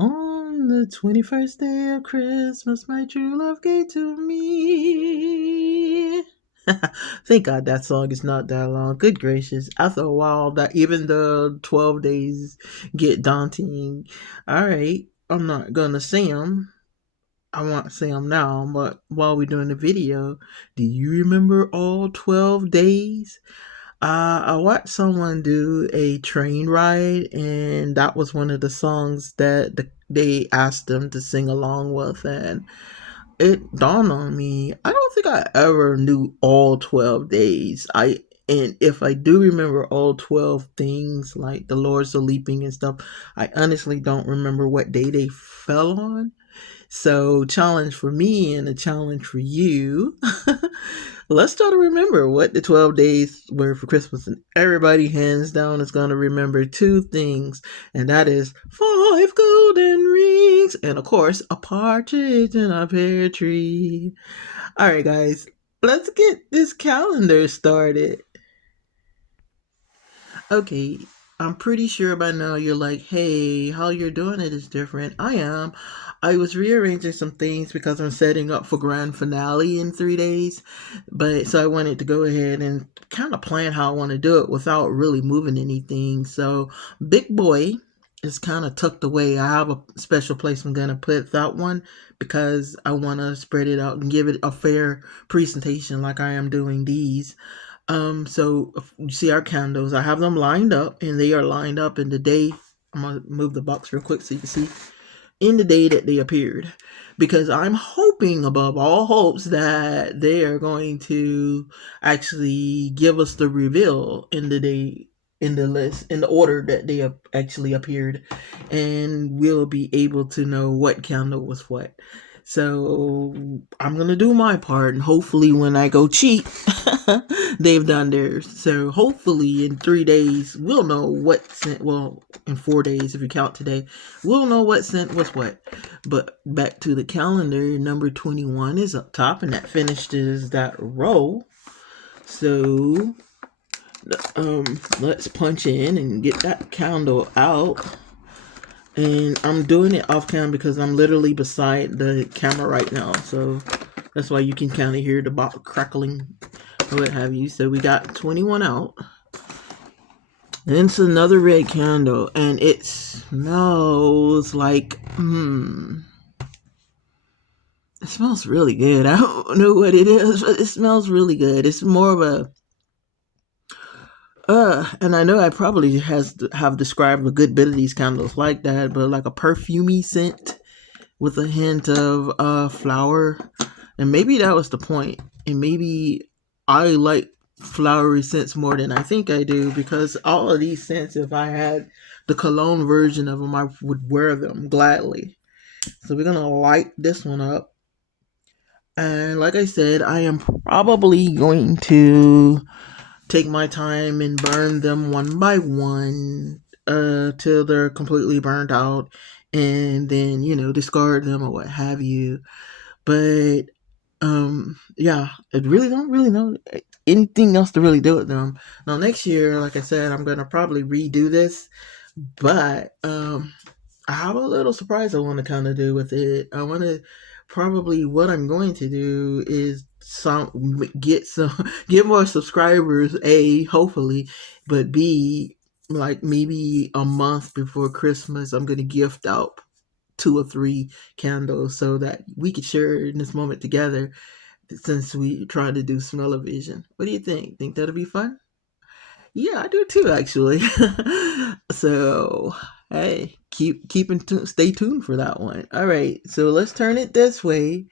On the 21st day of Christmas, my true love gave to me. Thank God that song is not that long. Good gracious. After a while, that even the 12 days get daunting. Alright, I'm not gonna sing them. I won't say them now, but while we're doing the video, do you remember all 12 days? I watched someone do a train ride, and that was one of the songs that they asked them to sing along with. And it dawned on me, I don't think I ever knew all 12 days. And if I do remember all 12 things, like the Lords of Leaping and stuff, I honestly don't remember what day they fell on. So, challenge for me and a challenge for you. Let's try to remember what the 12 days were for Christmas. And everybody, hands down, is going to remember two things. And that is 5 golden rings. And of course, a partridge in a pear tree. All right, guys, let's get this calendar started. Okay, I'm pretty sure by now you're like, hey, how you're doing it is different. I am. I was rearranging some things because I'm setting up for grand finale in 3 days. But so I wanted to go ahead and kind of plan how I want to do it without really moving anything. So Big Boy is kind of tucked away. I have a special place I'm going to put that one because I want to spread it out and give it a fair presentation like I am doing these. So if you see our candles, I have them lined up, and they are lined up in the day. I'm gonna move the box real quick so you can see in the day that they appeared, because I'm hoping above all hopes that they are going to actually give us the reveal in the day, in the list, in the order that they have actually appeared, and we'll be able to know what candle was what. So I'm gonna do my part, and hopefully when I go cheat, they've done theirs. So hopefully in 3 days we'll know what scent. Well, in 4 days if you count today, we'll know what scent was what. But back to the calendar, number 21 is up top, and that finishes that row. So let's punch in and get that candle out. And I'm doing it off cam because I'm literally beside the camera right now. So that's why you can kind of hear the box crackling or what have you. So we got 21 out. And it's another red candle. And it smells like, it smells really good. I don't know what it is, but it smells really good. It's more of a, and I know I probably have described a good bit of these candles like that, but like a perfumey scent with a hint of flower. And maybe that was the point. And maybe I like flowery scents more than I think I do, because all of these scents, if I had the cologne version of them, I would wear them gladly. So we're gonna light this one up. And like I said, I am probably going to take my time and burn them one by one till they're completely burned out, and then discard them or what have you. But yeah, I really don't really know anything else to really do with them. Now next year, like I said, I'm gonna probably redo this, but I have a little surprise I want to kind of do with it. I want to probably what I'm going to do is get more subscribers. A, hopefully, but B, like maybe a month before Christmas, I'm gonna gift out 2 or 3 candles so that we could share in this moment together. Since we try to do smell-o-vision, what do you think? Think that'll be fun? Yeah, I do too, actually. So, hey, stay tuned for that one. All right, so let's turn it this way.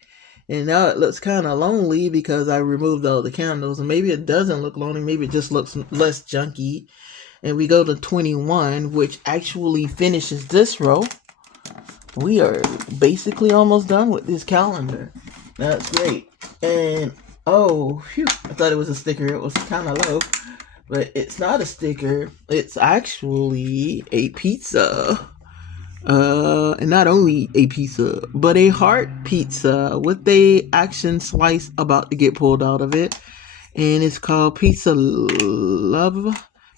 And now it looks kind of lonely because I removed all the candles. And maybe it doesn't look lonely. Maybe it just looks less junky. And we go to 21, which actually finishes this row. We are basically almost done with this calendar. That's great. And, oh, phew, I thought it was a sticker. It was kind of low. But it's not a sticker. It's actually a pizza. And not only a pizza, but a heart pizza with a action slice about to get pulled out of it. And it's called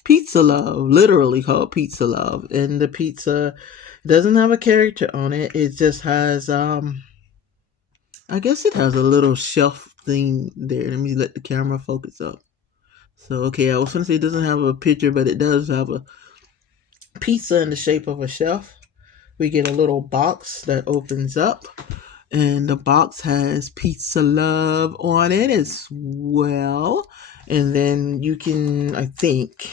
Pizza Love, literally called Pizza Love. And the pizza doesn't have a character on it. It just has I guess it has a little shelf thing there. Let me let the camera focus up. So okay, I was gonna say it doesn't have a picture, but it does have a pizza in the shape of a shelf. We get a little box that opens up, and the box has Pizza Love on it as well. And then you can, I think,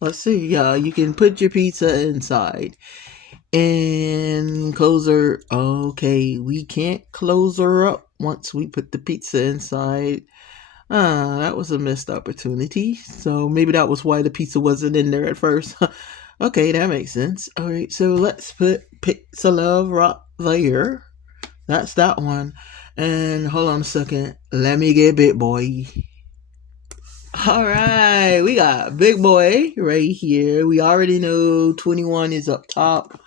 let's see, yeah, you can put your pizza inside and close her. Okay, we can't close her up once we put the pizza inside. That was a missed opportunity. So maybe that was why the pizza wasn't in there at first. Okay, that makes sense. All right, so let's put Pizza Love right there. That's that one. And hold on a second. Let me get Big Boy. All right, we got Big Boy right here. We already know 21 is up top.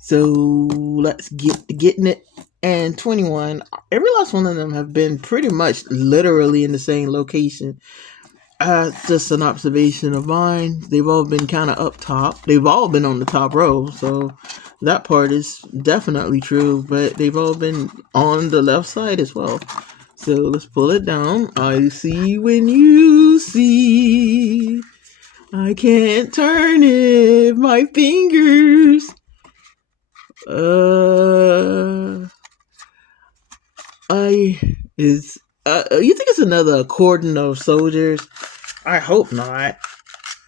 So let's get to getting it. And 21, every last one of them have been pretty much literally in the same location. Just an observation of mine. They've all been kind of up top. They've all been on the top row. So that part is definitely true. But they've all been on the left side as well. So let's pull it down. I see when you see. I can't turn it. My fingers. I is. You think it's another cordon of soldiers? I hope not.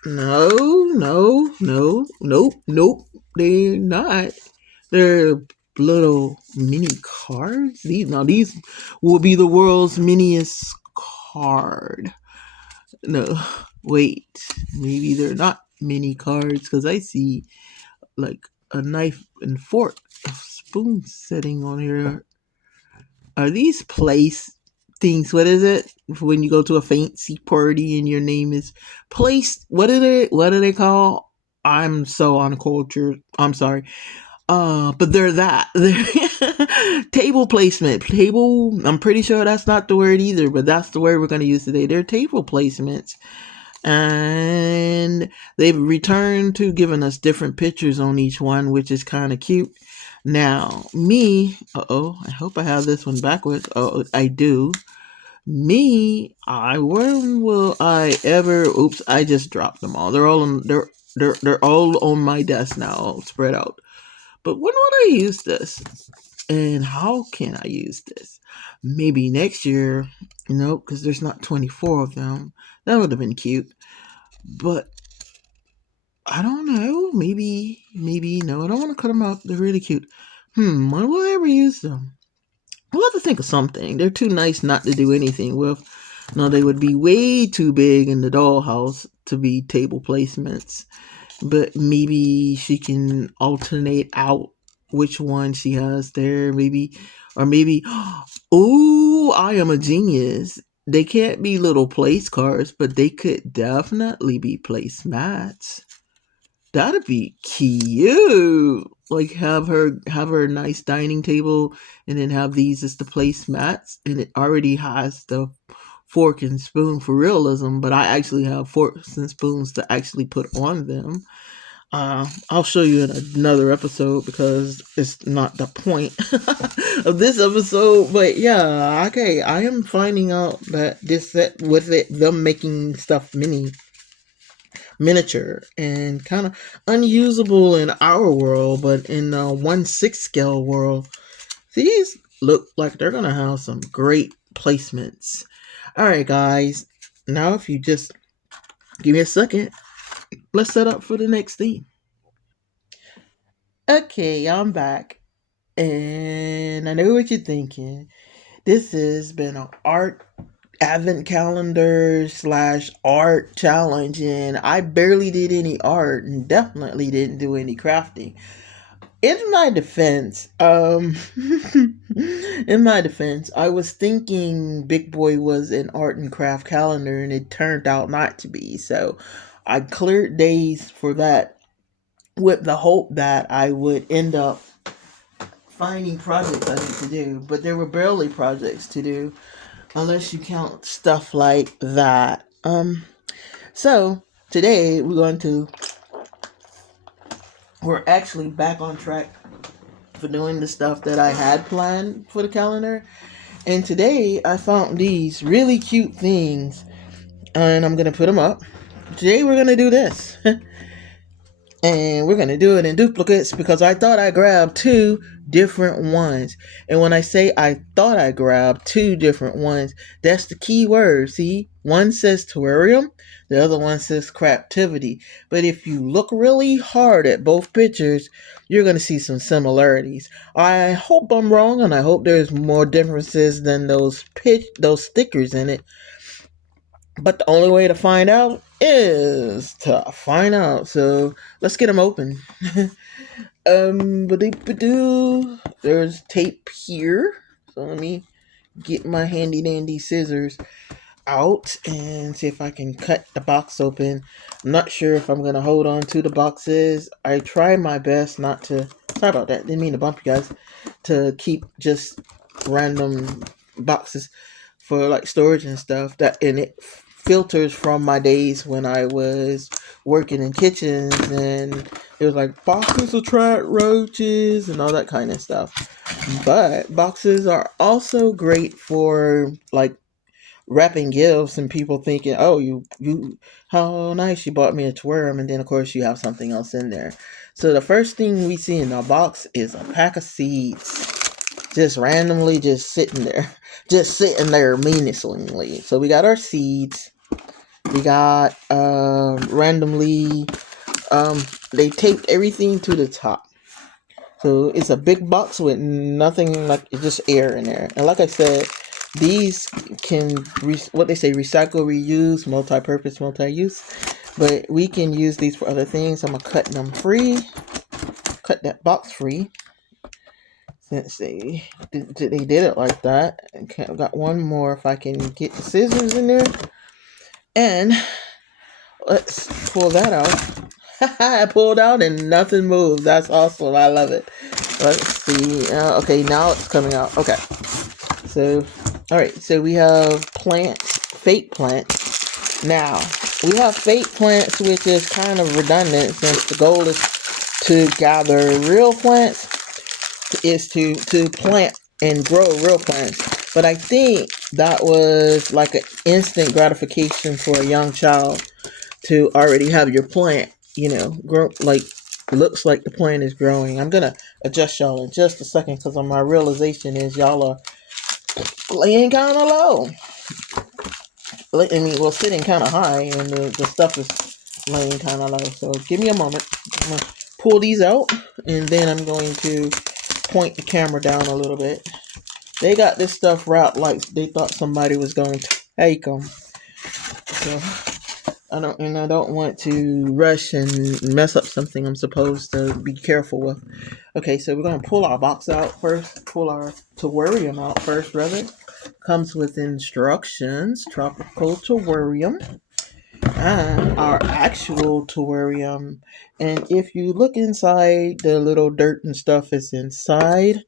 No, no, no, nope, nope. They're not. They're little mini cards. These will be the world's miniest card. No, wait. Maybe they're not mini cards because I see like a knife and fork, a spoon sitting on here. Are these place things? What is it when you go to a fancy party and your name is place? What are they? What do they call? I'm so uncultured. I'm sorry. But they're that. They're table placement. Table. I'm pretty sure that's not the word either, but that's the word we're going to use today. They're table placements, and they've returned to giving us different pictures on each one, which is kind of cute. Now, me, I hope I have this one backwards. Oh, I do. Me, when will I ever? Oops, I just dropped them all. They're all on. They're all on my desk now, spread out. But when would I use this? And how can I use this? Maybe next year, because there's not 24 of them. That would have been cute. But I don't know. Maybe no. I don't want to cut them up. They're really cute. When will I ever use them? We'll have to think of something. They're too nice not to do anything with. No, they would be way too big in the dollhouse to be table placements. But maybe she can alternate out which one she has there. Maybe, or maybe, oh, I am a genius. They can't be little place cards, but they could definitely be placemats. That'd be cute. Like have her nice dining table and then have these as the placemats, and it already has the fork and spoon for realism, but I actually have forks and spoons to actually put on them. I'll show you in another episode because it's not the point of this episode. But yeah, okay, I am finding out that this set with it, them making stuff miniature and kind of unusable in our world, but in a 1/6 scale world, these look like they're gonna have some great placements. All right, guys. Now, if you just give me a second, let's set up for the next theme. Okay, I'm back, and I know what you're thinking. This has been an art advent calendar slash art challenge, and I barely did any art and definitely didn't do any crafting. In my defense, in my defense, I was thinking Big Boy was an art and craft calendar, and it turned out not to be. So I cleared days for that with the hope that I would end up finding projects I need to do. But there were barely projects to do, unless you count stuff like that. So today we're actually back on track for doing the stuff that I had planned for the calendar. And today I found these really cute things and I'm going to put them up. Today we're going to do this. And we're going to do it in duplicates because I thought I grabbed two different ones. And when I say I thought I grabbed two different ones, that's the key word. See, one says terrarium, the other one says craptivity. But if you look really hard at both pictures, you're going to see some similarities. I hope I'm wrong, and I hope there's more differences than those stickers in it. But the only way to find out is to find out. So let's get them open. There's tape here. So let me get my handy dandy scissors out and see if I can cut the box open. I'm not sure if I'm gonna hold on to the boxes. I try my best not to. Sorry about that. Didn't mean to bump you guys. To keep just random boxes for like storage and stuff. That and it filters from my days when I was working in kitchens and it was like boxes attract roaches and all that kind of stuff. But boxes are also great for like wrapping gifts and people thinking, oh, you, how nice, you bought me a terrarium, and then of course you have something else in there. So the first thing we see in the box is a pack of seeds, just randomly just sitting there meaninglessly. So we got our seeds. We got randomly they taped everything to the top. So it's a big box with nothing, like it's just air in there. And like I said, these can what they say, recycle, reuse, multi-purpose, multi-use. But we can use these for other things. I'm gonna cut them free. Cut that box free. Since they did it like that. Okay, I've got one more if I can get the scissors in there. And let's pull that out. I pulled out and nothing moved. That's awesome. I love it. Let's see. Okay, now it's coming out. Okay. So, all right. So we have plants, fake plants. Now, we have fake plants, which is kind of redundant since the goal is to gather real plants, is to plant and grow real plants. But I think that was like an instant gratification for a young child to already have your plant, grow, like looks like the plant is growing. I'm gonna adjust y'all in just a second because my realization is y'all are laying kind of low. Sitting kind of high, and the stuff is laying kind of low. So give me a moment. I'm gonna pull these out, and then I'm going to point the camera down a little bit. They got this stuff wrapped like they thought somebody was going to take them. So I don't want to rush and mess up something I'm supposed to be careful with. Okay, so we're gonna pull our box out first. Pull our terrarium out first, rather. Comes with instructions. Tropical terrarium and our actual terrarium. And if you look inside, the little dirt and stuff is inside.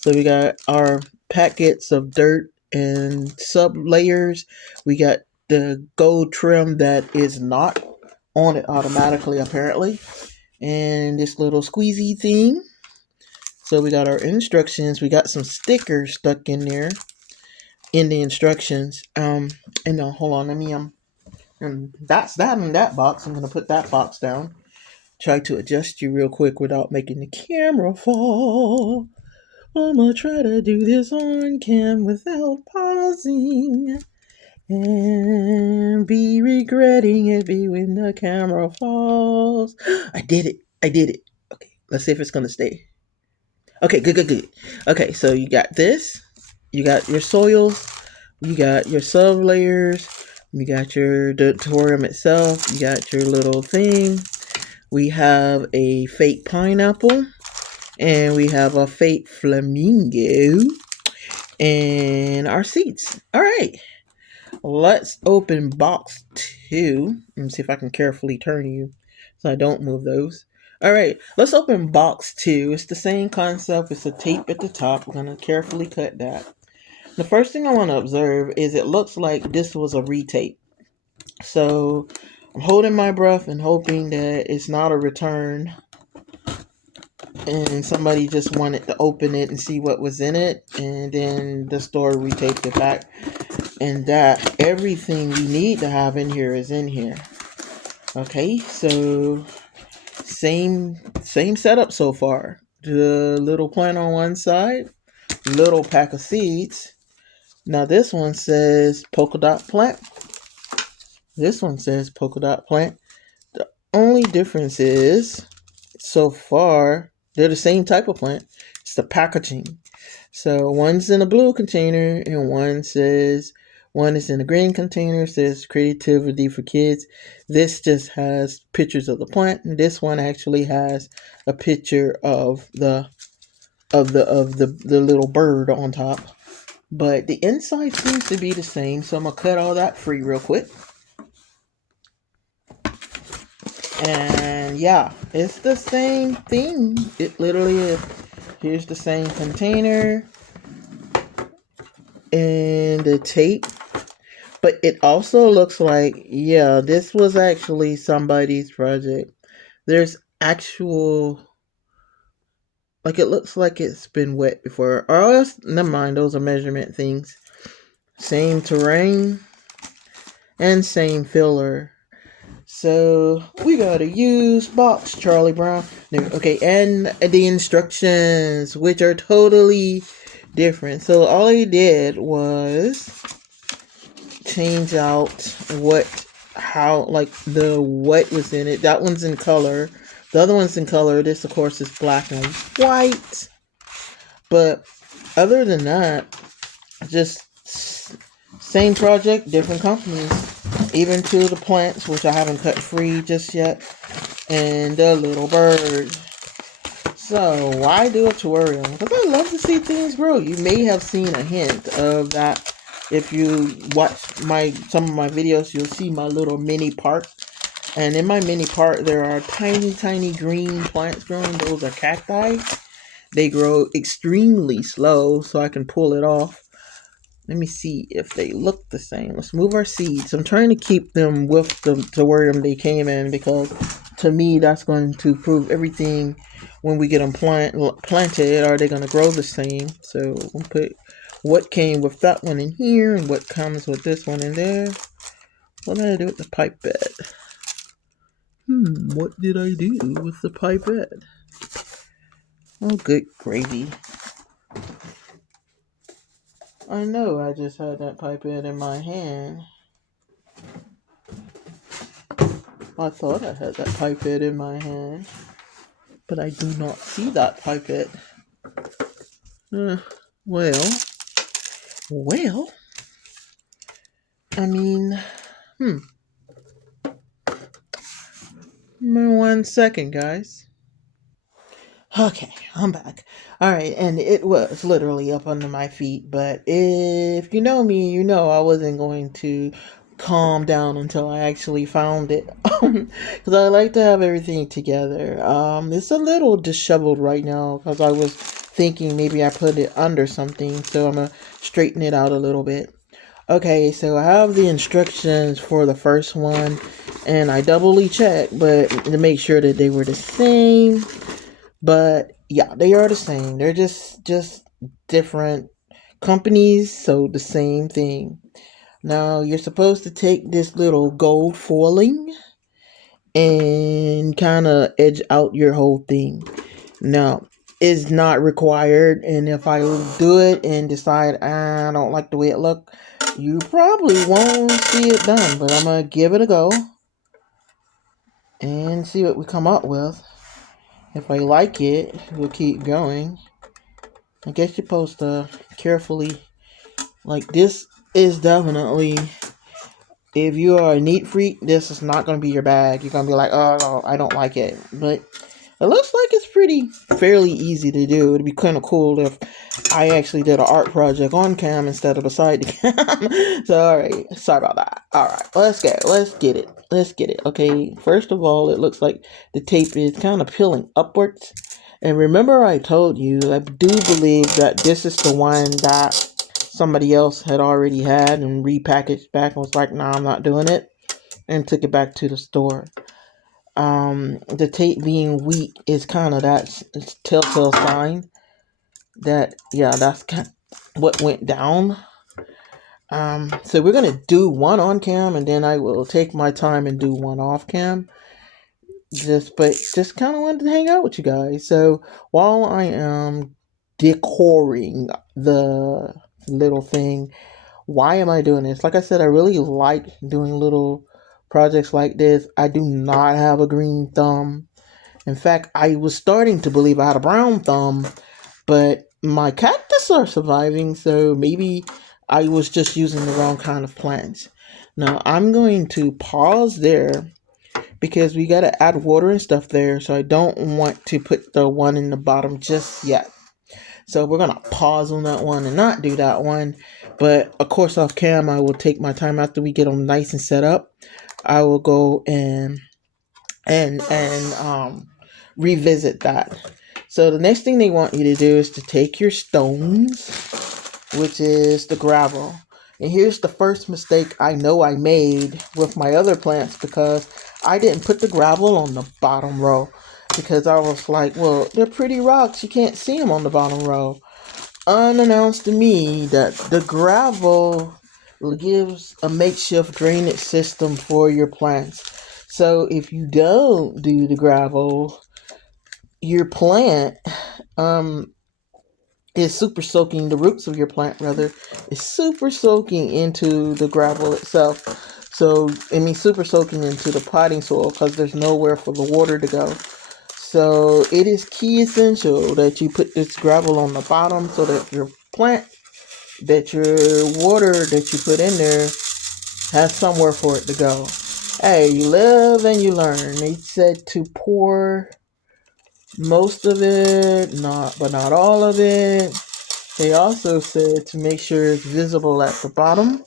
So we got our packets of dirt and sub layers. We got the gold trim that is not on it automatically, apparently. And this little squeezy thing. So we got our instructions. We got some stickers stuck in there in the instructions. And hold on, let me and that's that in that box. I'm gonna put that box down. Try to adjust you real quick without making the camera fall. I'm gonna try to do this on cam without pausing and be regretting it be when the camera falls. I did it. Okay, let's see if it's gonna stay. Okay, good. Okay, so you got this. You got your soils. You got your sub layers. You got your terrarium itself. You got your little thing. We have a fake pineapple. And we have a fake flamingo. And our seeds. All right. Let's open box 2. Let me see if I can carefully turn you so I don't move those. All right, let's open box 2. It's the same concept. It's a tape at the top. We're going to carefully cut that. The first thing I want to observe is it looks like this was a retape. So I'm holding my breath and hoping that it's not a return and somebody just wanted to open it and see what was in it, and then the store retaped it back, and that everything we need to have in here is in here. Okay, so same setup so far. The little plant on one side, little pack of seeds. Now this one says polka dot plant. This one says polka dot plant. The only difference is, so far, they're the same type of plant. It's the packaging. So one's in a blue container and one is in a green container. Says creativity for kids. This just has pictures of the plant, and this one actually has a picture of the little bird on top. But the inside seems to be the same, so I'm gonna cut all that free real quick. And yeah, it's the same thing. It literally is. Here's the same container and the tape. But it also looks like, yeah, this was actually somebody's project. There's actual, like, it looks like it's been wet before. Or else, never mind, those are measurement things. Same terrain and same filler. So we gotta use box, Charlie Brown. Okay, and the instructions, which are totally different. So all he did was change out what was in it. That one's in color. The other one's in color. This, of course, is black and white. But other than that, just same project, different companies. Even to the plants, which I haven't cut free just yet, and the little bird. So why do a terrarium? Because I love to see things grow. You may have seen a hint of that. If you watch some of my videos, you'll see my little mini park. And in my mini park, there are tiny, tiny green plants growing. Those are cacti. They grow extremely slow, so I can pull it off. Let me see if they look the same. Let's move our seeds. I'm trying to keep them with the terrarium they came in, because to me that's going to prove everything when we get them planted. Are they going to grow the same? So we'll put what came with that one in here and what comes with this one in there. What did I do with the pipette? What did I do with the pipette? Oh, good gravy. I know I just had that pipette in my hand. I thought I had that pipette in my hand, but I do not see that pipette. Well, I mean, 1 second, guys. Okay, I'm back. Alright, and it was literally up under my feet, but if you know me, you know I wasn't going to calm down until I actually found it. Because I like to have everything together. It's a little disheveled right now because I was thinking maybe I put it under something, so I'm going to straighten it out a little bit. Okay, so I have the instructions for the first one, and I doubly checked, but to make sure that they were the same. But yeah, they are the same. They're just different companies, so the same thing. Now you're supposed to take this little gold foiling and kind of edge out your whole thing. Now, it's not required, and if I do it and decide I don't like the way it looks, you probably won't see it done. But I'm gonna give it a go and see what we come up with. If I like it, we'll keep going. I guess you're supposed to carefully, like, this is definitely, if you are a neat freak, this is not going to be your bag. You're going to be like, oh, no, I don't like it. But it looks like it's fairly easy to do. It'd be kind of cool if I actually did an art project on cam instead of beside the cam. So, alright, sorry about that. Alright, let's go. Let's get it. Okay, first of all, it looks like the tape is kind of peeling upwards. And remember I told you, I do believe that this is the one that somebody else had already had and repackaged back and was like, nah, I'm not doing it. and took it back to the store. The tape being weak is kind of that telltale sign that, yeah, that's kind of what went down. So we're gonna do one on cam, and then I will take my time and do one off cam. Just kind of wanted to hang out with you guys. So while I am decoring the little thing, why am I doing this? Like I said, I really like doing little projects like this. I do not have a green thumb. In fact, I was starting to believe I had a brown thumb, but my cactus are surviving, so maybe I was just using the wrong kind of plants. Now I'm going to pause there because we got to add water and stuff there, so I don't want to put the one in the bottom just yet. So we're going to pause on that one and not do that one. But of course, off cam, I will take my time after we get them nice and set up. I will go and revisit that. So the next thing they want you to do is to take your stones, which is the gravel. And here's the first mistake I know I made with my other plants, because I didn't put the gravel on the bottom row, because I was like, well, they're pretty rocks. You can't see them on the bottom row. Unannounced to me that the gravel gives a makeshift drainage system for your plants. So if you don't do the gravel, your plant is super soaking, the roots of your plant rather, is super soaking into the gravel itself. So, I mean, super soaking into the potting soil, because there's nowhere for the water to go. So it is key essential that you put this gravel on the bottom so that your plant, that your water that you put in there has somewhere for it to go. Hey, you live and you learn. They said to pour most of it, but not all of it. They also said to make sure it's visible at the bottom,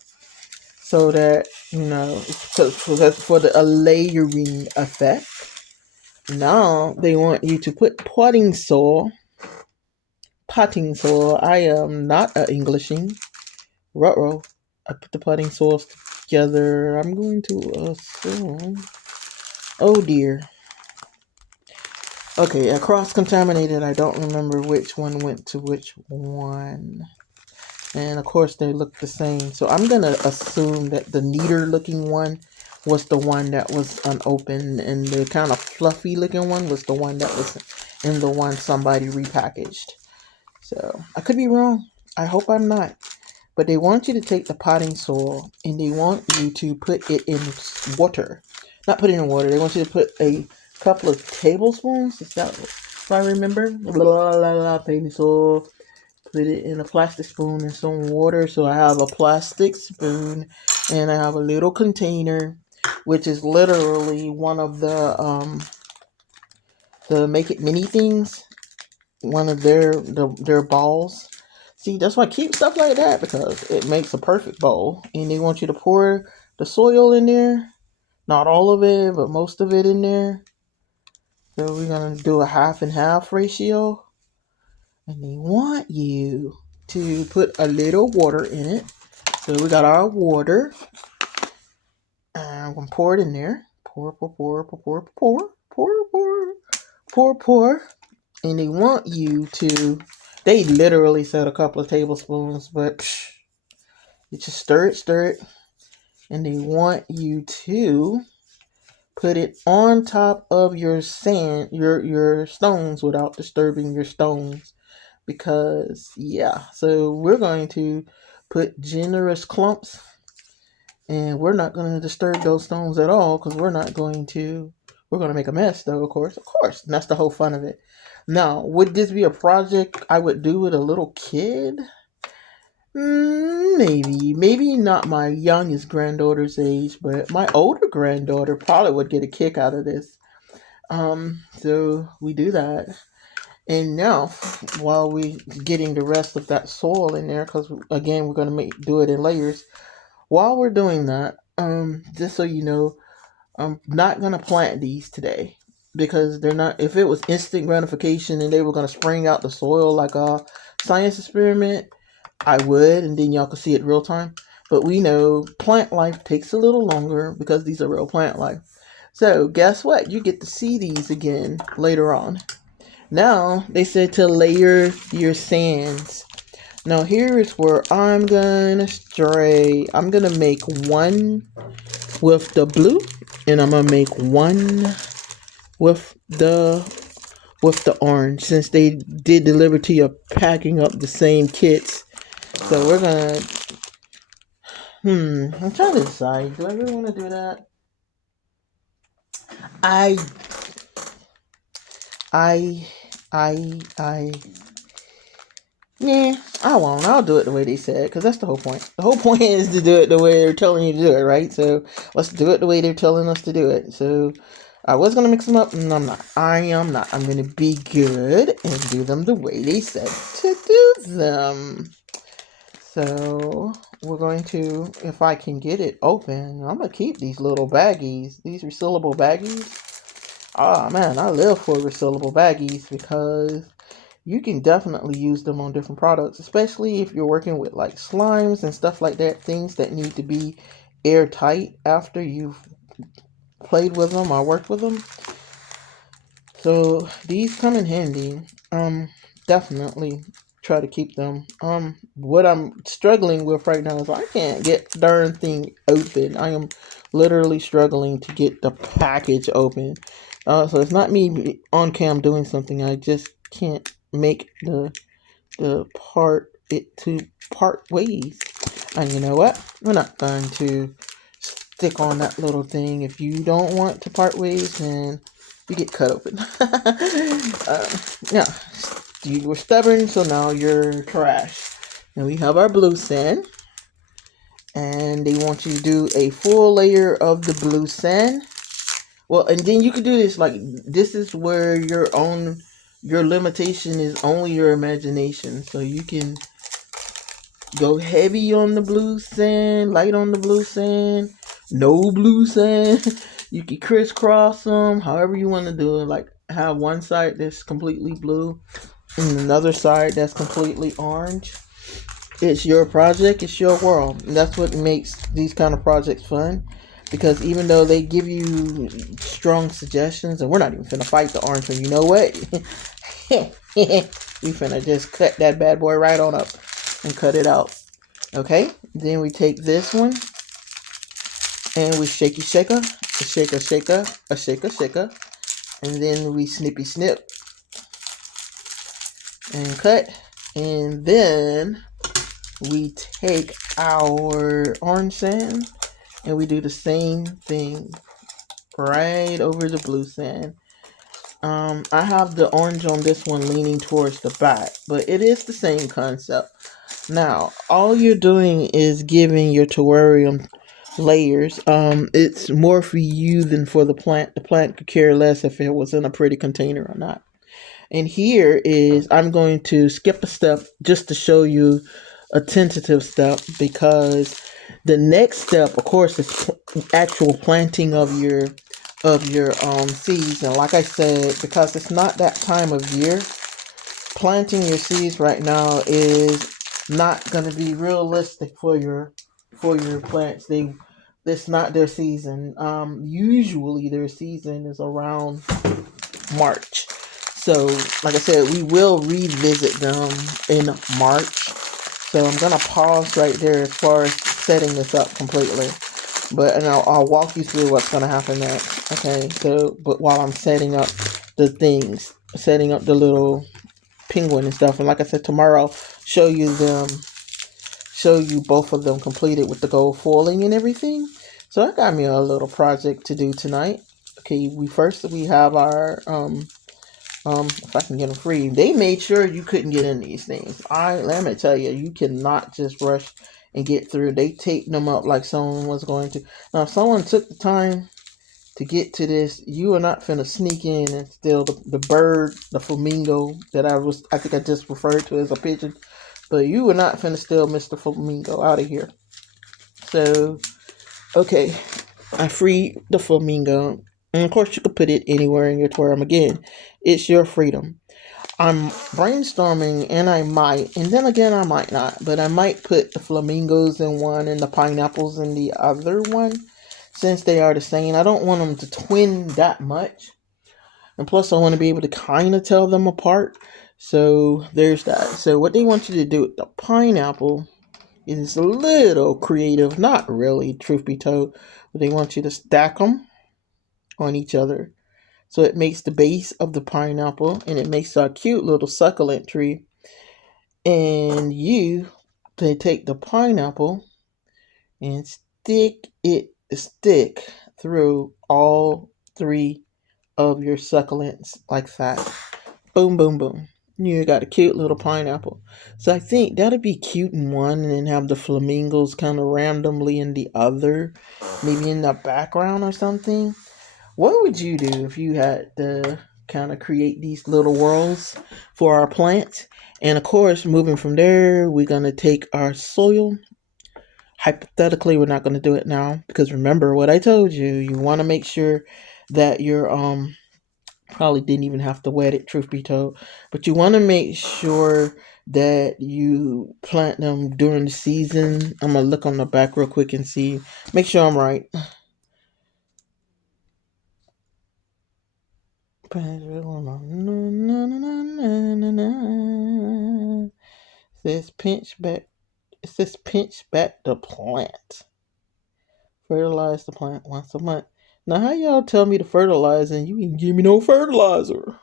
so that, that's for the layering effect. Now they want you to put potting soil. I am not a Englishing. Ruh-roh. I put the potting soils together. I'm going to assume. Oh dear. Okay, cross-contaminated. I don't remember which one went to which one. And of course they look the same. So I'm going to assume that the neater looking one was the one that was unopened, and the kind of fluffy looking one was the one that was in the one somebody repackaged. So I could be wrong. I hope I'm not. But they want you to take the potting soil and they want you to put it in water. Not put it in water. They want you to put a couple of tablespoons. Is that if I remember? Blah, blah, blah, blah, potting soil. Put it in a plastic spoon and some water. So I have a plastic spoon and I have a little container, which is literally one of the Make It Mini things. One of their balls. See, that's why I keep stuff like that, because it makes a perfect bowl. And they want you to pour the soil in there. Not all of it, but most of it in there. So we're going to do a half and half ratio. And they want you to put a little water in it. So we got our water. And I'm going to pour it in there. Pour, pour, pour, pour, pour, pour, pour, pour, pour, pour. And they want you to, they literally said a couple of tablespoons, but you just stir it. And they want you to put it on top of your sand, your stones, without disturbing your stones. Because, yeah, so we're going to put generous clumps, and we're not going to disturb those stones at all, because we're going to make a mess, though, of course, and that's the whole fun of it. Now, would this be a project I would do with a little kid? Maybe not my youngest granddaughter's age, but my older granddaughter probably would get a kick out of this. So we do that. And now, while we getting the rest of that soil in there, because again we're gonna do it in layers. While we're doing that, just so you know, I'm not gonna plant these today, because they're not. If it was instant gratification and they were gonna spring out the soil like a science experiment, I would, and then y'all could see it real time. but we know plant life takes a little longer because these are real plant life. So guess what? You get to see these again later on. Now they said to layer your sands. Now here is where I'm gonna stray. I'm gonna make one with the blue, and I'm gonna make one with the orange, since they did deliver to you packing up the same kits. So we're gonna I'm trying to decide. Do I really want to do that? I I I Yeah, I won't. I'll do it the way they said, because that's the whole point. The whole point is to do it the way they're telling you to do it, right? So let's do it the way they're telling us to do it. So I was going to mix them up, and I'm not. I am not. I'm going to be good and do them the way they said to do them. So we're going to, if I can get it open, I'm going to keep these little baggies, these resealable baggies. Oh man, I live for resealable baggies because you can definitely use them on different products, especially if you're working with like slimes and stuff like that, things that need to be airtight after you've played with them or worked with them. So these come in handy. Definitely try to keep them. What I'm struggling with right now is I can't get the darn thing open. I am literally struggling to get the package open. So it's not me on cam doing something. I just can't make the part it to part ways. And you know what? We're not going to stick on that little thing. If you don't want to part ways, then you get cut open. Yeah, you were stubborn, so now you're trash. And we have our blue sand, and they want you to do a full layer of the blue sand. Well, and then you could do this like this is where your limitation is only your imagination. So you can go heavy on the blue sand, light on the blue sand, no blue sand. You can crisscross them however you want to do it. Like have one side that's completely blue and another side that's completely orange. It's your project, it's your world. And that's what makes these kind of projects fun. Because even though they give you strong suggestions, and we're not even finna fight the orange one, you know what? We finna just cut that bad boy right on up and cut it out. Okay? Then we take this one and we shaky shaker, a shaker shaker, a shaker shaker. And then we snippy snip and cut. And then we take our orange sand and we do the same thing right over the blue sand. I have the orange on this one leaning towards the back, but it is the same concept. Now, all you're doing is giving your terrarium layers. It's more for you than for the plant. The plant could care less if it was in a pretty container or not. And here is, I'm going to skip a step just to show you a tentative step, because the next step, of course, is actual planting of your seeds. And like I said, because it's not that time of year, planting your seeds right now is not going to be realistic for your plants. It's not their season. Usually their season is around March. So, like I said, we will revisit them in March. So I'm gonna pause right there as far as setting this up completely. And I'll walk you through what's gonna happen next. Okay. So, but while I'm setting up the things, setting up the little penguin and stuff, and like I said, tomorrow I'll show you both of them completed with the gold foiling and everything. So that got me a little project to do tonight. Okay, we have our if I can get them free. They made sure you couldn't get in these things. Let me tell you, you cannot just rush and get through. They taped them up like someone was going to. Now, if someone took the time to get to this, you are not finna sneak in and steal the bird, the flamingo that I think I just referred to as a pigeon. But you are not finna steal Mr. Flamingo out of here. So, okay, I freed the flamingo. And of course, you could put it anywhere in your terrarium. Again, it's your freedom. I'm brainstorming, and I might, and then again I might not, but I might put the flamingos in one and the pineapples in the other one, since they are the same. I don't want them to twin that much, and plus I want to be able to kind of tell them apart. So there's that. So what they want you to do with the pineapple is a little creative, not really, truth be told, but they want you to stack them on each other. So it makes the base of the pineapple, and it makes a cute little succulent tree. And they take the pineapple and stick through all three of your succulents like that. Boom, boom, boom. You got a cute little pineapple. So I think that'd be cute in one, and then have the flamingos kind of randomly in the other, maybe in the background or something. What would you do if you had to kind of create these little worlds for our plants? And of course, moving from there, we're going to take our soil. Hypothetically, we're not going to do it now because remember what I told you. You want to make sure that you're probably didn't even have to wet it, truth be told, but you want to make sure that you plant them during the season. I'm gonna look on the back real quick and see, make sure I'm right. Says pinch back. It says pinch back the plant. Fertilize the plant once a month. Now, how y'all tell me to fertilize and you ain't give me no fertilizer?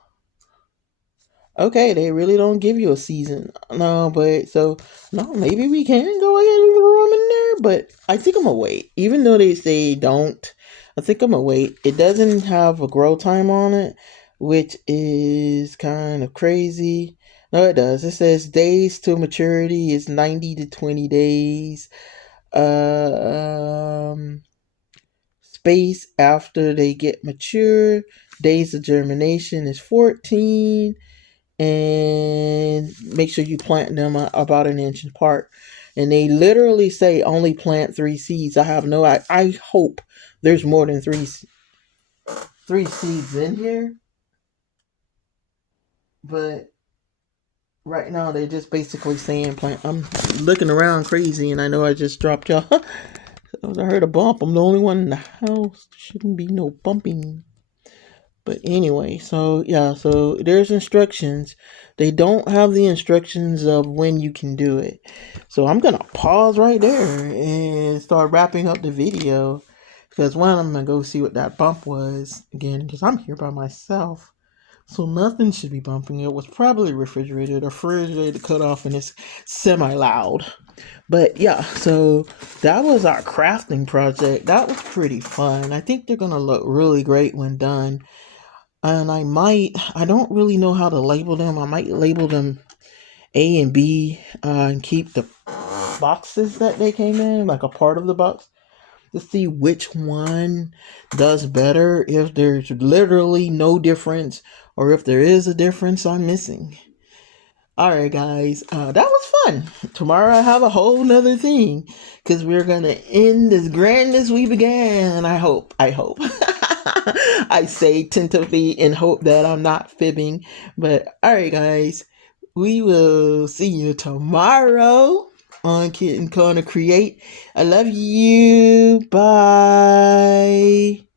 Okay, they really don't give you a season. No, but so no, maybe we can go ahead and throw them in there. But I think I'm gonna wait. Even though they say don't, I think I'm gonna wait. It doesn't have a grow time on it, which is kind of crazy. No, it does. It says days to maturity is 90 to 20 days. Um, Space after they get mature. Days of germination is 14, and make sure you plant them about an inch apart. And they literally say only plant 3 seeds. I have no. I hope there's more than three seeds in here, but right now they're just basically saying plant. I'm looking around crazy, and I know I just dropped y'all. I heard a bump. I'm the only one in the house. Shouldn't be no bumping. But anyway, so yeah, so there's instructions. They don't have the instructions of when you can do it. So I'm gonna pause right there and start wrapping up the video because one, I'm gonna go see what that bump was again because I'm here by myself. So nothing should be bumping. It was probably refrigerator cut off, and it's semi loud. But yeah, so that was our crafting project. That was pretty fun. I think they're gonna look really great when done. And I don't really know how to label them. I might label them A and B, and keep the boxes that they came in, like a part of the box, to see which one does better, if there's literally no difference, or if there is a difference I'm missing. Alright, guys, that was fun. Tomorrow I have a whole nother thing because we're gonna end as grand as we began. I hope. I say tentatively in hope that I'm not fibbing. But alright, guys, we will see you tomorrow on Kitten Corner Create. I love you. Bye.